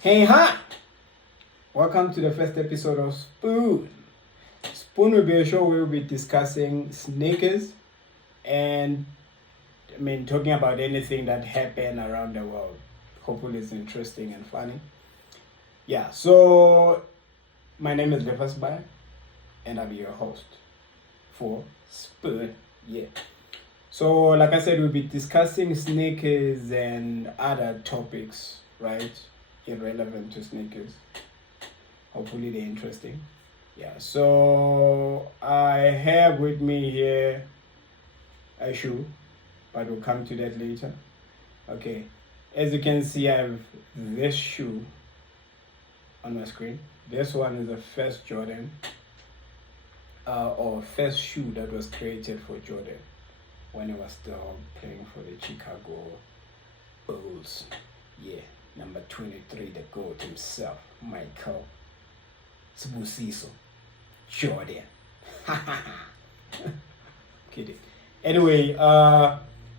Hey, hi! Welcome to the first episode of Spoon. Spoon will be a show where we'll be discussing sneakers and talking about anything that happened around the world. Hopefully, it's interesting and funny. Yeah, so my name is Lefasbai, and I'll be your host for Spoon. Yeah. So, like I said, we'll be discussing sneakers and other topics, right? Irrelevant to sneakers. Hopefully they're interesting. Yeah, so I have with me here a shoe, but we'll come to that later. Okay, as you can see, I have this shoe on my screen. This one is the first Jordan, or first shoe that was created for Jordan when he was still playing for the Chicago Bulls. Yeah, number 23, the GOAT himself, Michael Sibusiso Jordan. Kidding. Anyway,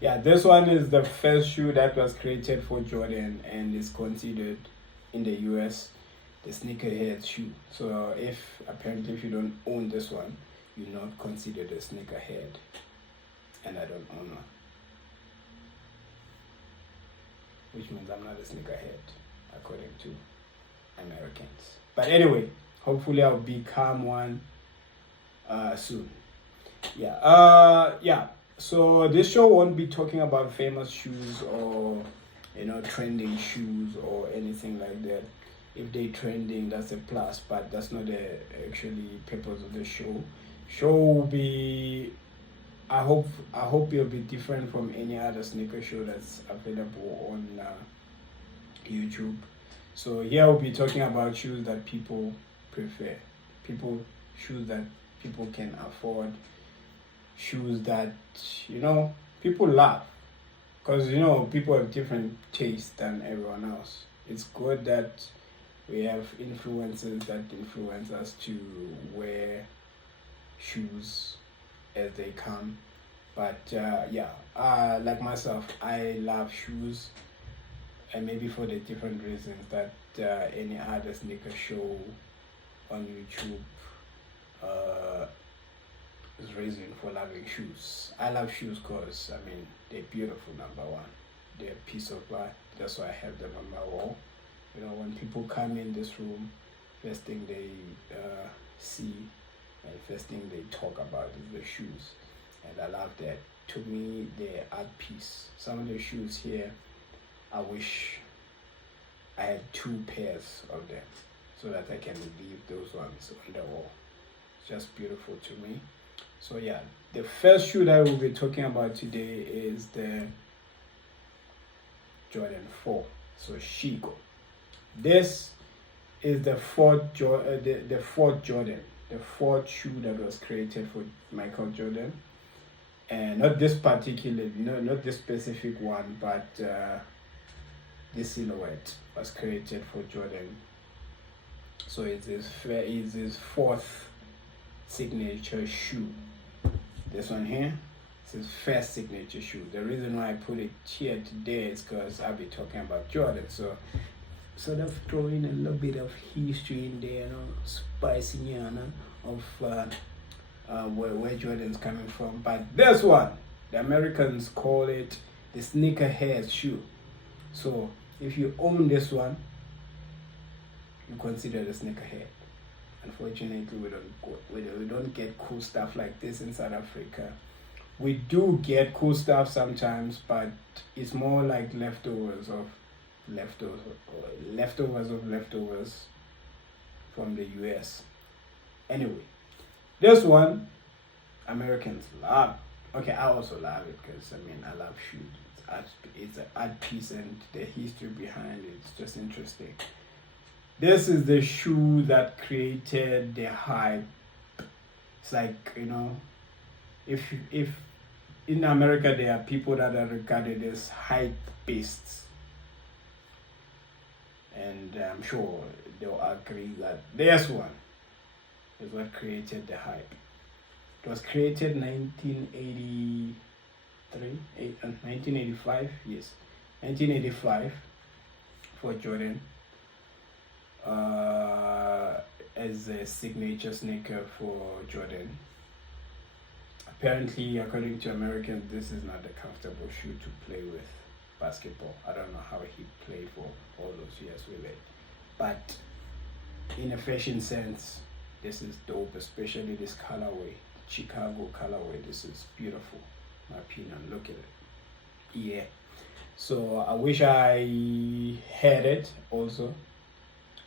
yeah, this one is the first shoe that was created for Jordan and is considered in the US the sneakerhead shoe. So if you don't own this one, you're not considered a sneakerhead. And I don't own one. Which means I'm not a sneakerhead, according to Americans. But anyway, hopefully I'll become one soon. Yeah. So this show won't be talking about famous shoes or trending shoes or anything like that. If they're trending, that's a plus, but that's not the actually purpose of the show. Show will be, I hope it'll be different from any other sneaker show that's available on YouTube. So here we'll be talking about shoes that people prefer, shoes that people can afford, shoes that people love, because people have different tastes than everyone else. It's good that we have influences that influence us to wear shoes as they come. But like myself, I love shoes, and maybe for the different reasons that any other sneaker show on YouTube is reason for loving shoes. I love shoes because they're beautiful. Number one, they're a piece of art. That's why I have them on my wall. When people come in this room, first thing they see and first thing they talk about is the shoes, and I love that. To me, they're art piece. Some of the shoes here, I wish I had 2 pairs of them so that I can leave those ones on the wall. It's just beautiful to me. So yeah, the first shoe that we'll be talking about today is the Jordan 4. So Chico. This is the fourth Jordan, the fourth shoe that was created for Michael Jordan, and not this particular, not this specific one, but this silhouette was created for Jordan. So it's his fourth signature shoe. This one here is his first signature shoe. The reason why I put it here today is because I'll be talking about Jordan. So sort of throwing a little bit of history in there, spicing of where Jordan's coming from. But this one, the Americans call it the sneakerhead shoe. So if you own this one, you consider the sneakerhead. Unfortunately, we don't get cool stuff like this in South Africa. We do get cool stuff sometimes, but it's more like leftovers from the US. Anyway, this one, Americans love. Okay, I also love it because I love shoes. It's an art piece, and the history behind it is just interesting. This is the shoe that created the hype. It's like, if in America there are people that are regarded as hype beasts, and I'm sure they'll agree that this one is what created the hype. It was created 1985, yes, 1985 for Jordan. as a signature sneaker for Jordan. Apparently, according to Americans, this is not a comfortable shoe to play with basketball. I don't know how he played for all those years with it. But in a fashion sense, this is dope, especially this colorway, Chicago colorway. This is beautiful, my opinion. Look at it. Yeah. So I wish I had it also,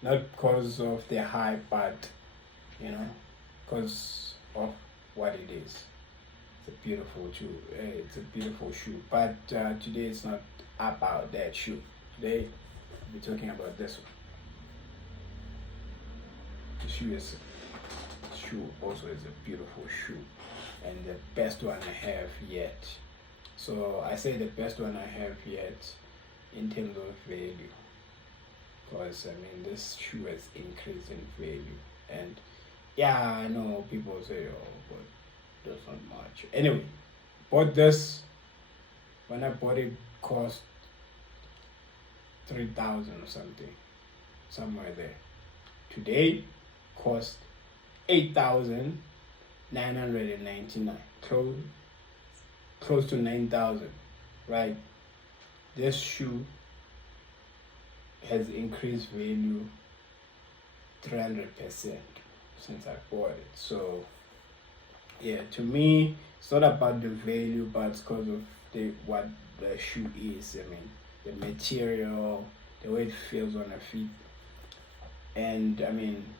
not because of the hype, but you know, because of what it is. It's a beautiful shoe. It's a beautiful shoe. But today it's not about that shoe. Today we'll be talking about this one. The shoe also is a beautiful shoe, and the best one I have yet. So I say the best one I have yet in terms of value, because I mean this shoe has increased in value, and yeah, I know people say, oh, but that's not much. Anyway, bought this when I bought it cost 3,000 or something, somewhere there. Today cost 8,999, close to 9,000, right? This shoe has increased value 300% since I bought it. So yeah, to me it's not about the value, but it's because of what the shoe is. I mean, the material, the way it feels on the feet, and I mean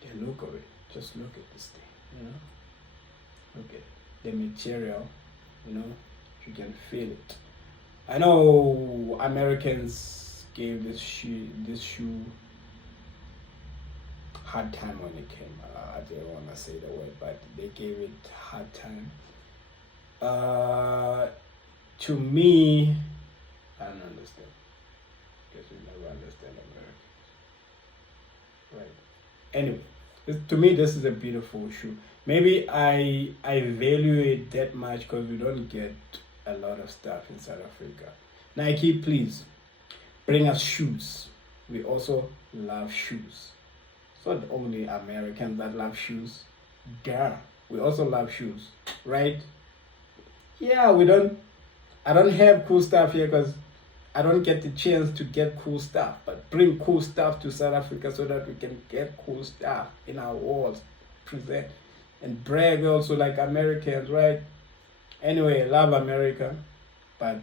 the look of it. Just look at this thing, look at the material, you can feel it. I know Americans gave this shoe hard time when it came. I don't want to say the word, but they gave it hard time. To me, I don't understand, because we never understand Americans, right? Anyway, to me this is a beautiful shoe. Maybe I value it that much because we don't get a lot of stuff in South Africa. Nike, please bring us shoes. We also love shoes. It's not only Americans that love shoes. Duh. We also love shoes, right? Yeah, I don't have cool stuff here because I don't get the chance to get cool stuff, but bring cool stuff to South Africa so that we can get cool stuff in our walls, present, and brag also like Americans, right? Anyway, I love America, but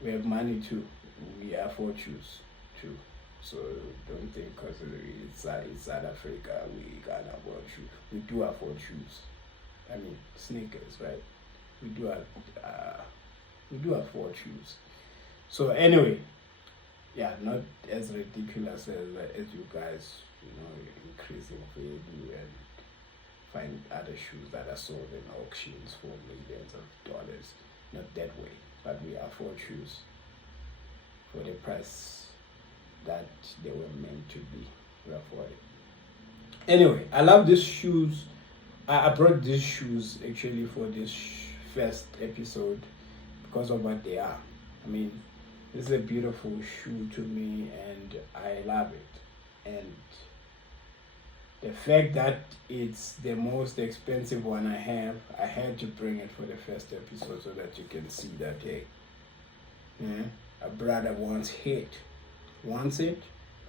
we have money too. We afford shoes too. So don't think because it's South Africa we can't afford shoes. We do afford shoes. I mean sneakers, right? We do afford shoes. So anyway, yeah, not as ridiculous as you guys, increasing value and find other shoes that are sold in auctions for millions of dollars. Not that way, but we afford shoes for the price that they were meant to be. We afford it. Anyway, I love these shoes. I brought these shoes actually for this first episode because of what they are. I mean, this is a beautiful shoe to me and I love it. And the fact that it's the most expensive one I have, I had to bring it for the first episode so that you can see that, hey, a brother wants it,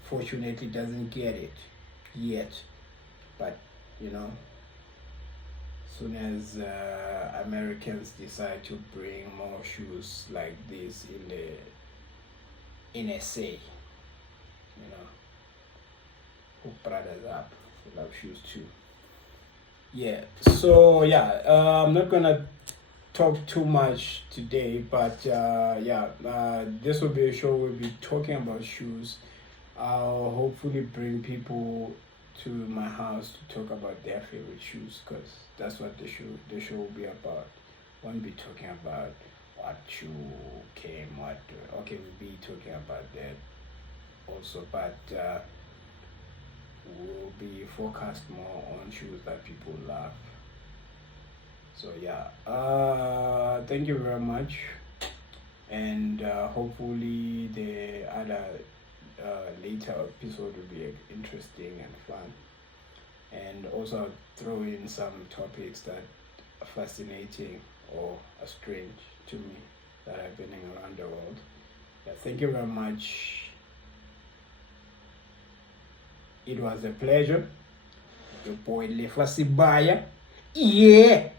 fortunately doesn't get it yet. But, soon as Americans decide to bring more shoes like this in SA, hook brothers up. We love shoes too. Yeah. So yeah, I'm not gonna talk too much today, but this will be a show we'll be talking about shoes. I'll hopefully bring people to my house to talk about their favorite shoes, because that's what the show will be about. Won't be talking about what shoe came, we'll be talking about that also, but we'll be focused more on shoes that people love. So yeah, thank you very much, and hopefully the other later episode will be interesting and fun. And also I'll throw in some topics that are fascinating or are strange to me that are happening around the world. Yeah, thank you very much. It was a pleasure. Your boy Lefa Sibaya. Yeah.